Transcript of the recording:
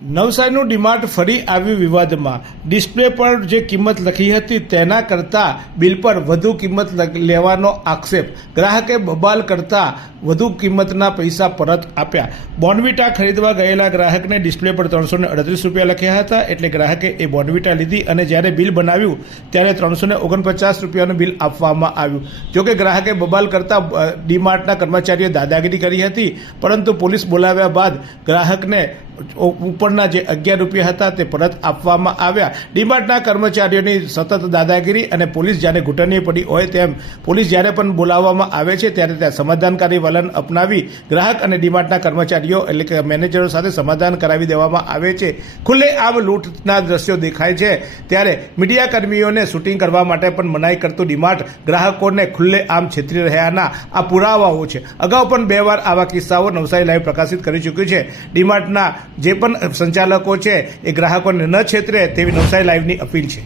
નવસારીનું ડીમાર્ટ ફરી આવ્યું વિવાદમાં। ડિસ્પ્લે પર જે કિંમત લખી હતી તેના કરતાં બિલ પર વધુ કિંમત લેવાનો આક્ષેપ। ગ્રાહકે બબાલ કરતાં વધુ કિંમતના પૈસા પરત આપ્યા। બોર્નવિટા ખરીદવા ગયેલા ગ્રાહકને ડિસ્પ્લે પર 338 રૂપિયા લખ્યા હતા, એટલે ગ્રાહકે એ બોર્નવિટા લીધી અને જ્યારે બિલ બનાવ્યું ત્યારે 349 રૂપિયાનું બિલ આપવામાં આવ્યું। જોકે ગ્રાહકે બબાલ કરતાં ડીમાર્ટના કર્મચારીઓએ દાદાગીરી કરી હતી, પરંતુ પોલીસ બોલાવ્યા બાદ ગ્રાહકને ઉપરના જે 11 રૂપિયા હતા તે પરત આપવામાં આવ્યા। ડીમાર્ટના કર્મચારીઓની સતત દાદાગીરી અને પોલીસ જ્યારે ઘૂંટણીએ પડી હોય તેમ પોલીસ જ્યારે પણ બોલાવવામાં આવે છે ત્યારે ત્યાં સમાધાનકારી વલણ અપનાવી ગ્રાહક અને ડીમાર્ટના કર્મચારીઓ એટલે કે મેનેજરો સાથે સમાધાન કરાવી દેવામાં આવે છે। ખુલ્લેઆમ લૂંટના દ્રશ્યો દેખાય છે ત્યારે મીડિયાકર્મીઓને શૂટિંગ કરવા માટે પણ મનાઈ કરતું ડીમાર્ટ ગ્રાહકોને ખુલ્લેઆમ છેતરી રહ્યાના આ પુરાવાઓ છે। અગાઉ પણ 2 વાર આવા કિસ્સાઓ નવસારી લાઈવ પ્રકાશિત કરી ચૂક્યું છે। ડીમાર્ટના જે પણ સંચાલકો છે એ ગ્રાહકોને ન છેતરે તેવી નવસારી લાઈવની અપીલ છે।